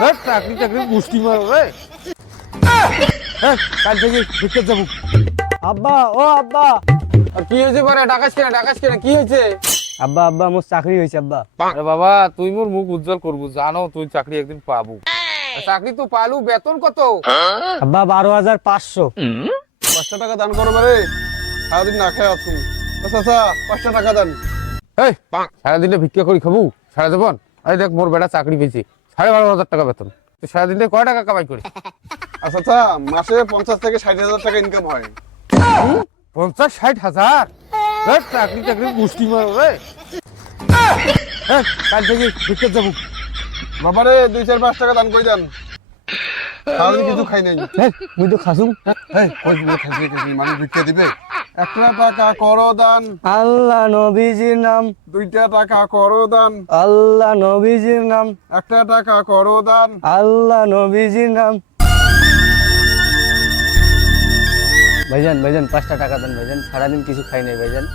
চাকরি চাকরি মুষ্টি মারো রে। কাল থেকে ভিক্ষে যাবো। আব্বা ও আব্বা। কি হয়েছে পরে ডাকাস কেন কি হয়েছে? আব্বা আব্বা মোর চাকরি হয়েছে আব্বা। আরে বাবা তুই মোর মুখ উজ্জ্বল করবো, জানো তুই চাকরি একদিন পাবো। চাকরি তো পালু, বেতন কত? আব্বা 12,500। 500 টাকা দান করো রে, সারাদিন না খেয়ে আছো। আচ্ছা 500 টাকা দান। এই সারাদিনে ভিক্ষা করি খাবো সারা জীবন? এই দেখ মোর বেটা চাকরি পেয়েছি, 12,500 টাকা বেতন। তুই সারাদিনে কয় টাকা কামাই করি? আচ্ছা মাসে 50 থেকে 60,000 টাকা ইনকাম হয়। 50-60 হাজার? চাকরি চাকরি মুষ্টি মারো রে। কাল থেকে ভিক্ষে যাবো। বাবারে 2-4-5 টাকা দান করে দেন, সারাদিন কিছু খাই নাই। মুই তো খাসুম। কই খাইছে মানুষ ভিক্ষা দিবে? 1 টাকা করো দান, আল্লাহ নবীজির নাম, 2 টাকা করো দান, আল্লাহ নবীজির নাম, 1 টাকা করো দান। আল্লাহ নবীজির নাম। ভাইজান ভাইজান 5টা টাকা দেন ভাইজান, সারাদিন কিছু খাই নাই ভাইজান।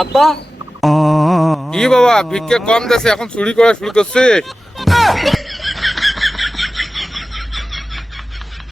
আব্বা কি বাবা ভিক্ষে কম দেশে এখন চুরি করা শুরু করছে?